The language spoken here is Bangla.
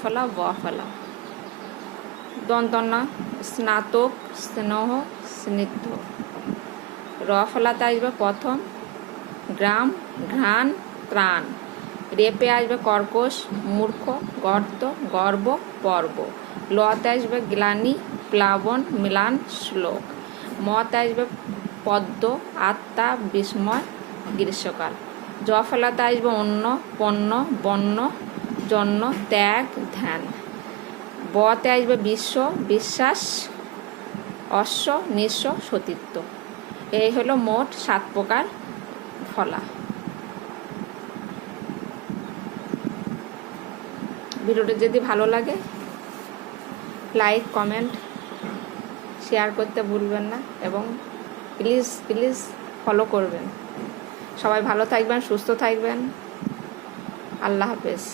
ফলা ব ফলা। দন্তন্য স্নাতক স্নেহ স্নিগ্ধ। র ফলাতে আসবে প্রথম গ্রাম ঘ্রাণ ত্রাণ। রেপে আসবে কর্কশ মূর্খ গর্ত গর্ব পর্ব। লতে আসবে গ্লানি প্লাবন মিলান শ্লোক। মতে আসবে পদ্ম আত্মা বিস্ময় গ্রীষ্মকাল। জ ফলাতে আসবে অন্য পণ্য বন্য জন্য ত্যাগ ধ্যান। বতে আসবে বিশ্ব বিশ্বাস অশ্ব নিঃস্ব সতীত্ব। এই হলো মোট 7 প্রকার ফলা। ভিডিওটা যদি ভালো লাগে লাইক কমেন্ট শেয়ার করতে ভুলবেন না এবং প্লিজ প্লিজ ফলো করবেন। সবাই ভালো থাকবেন সুস্থ থাকবেন। আল্লাহ হাফেজ।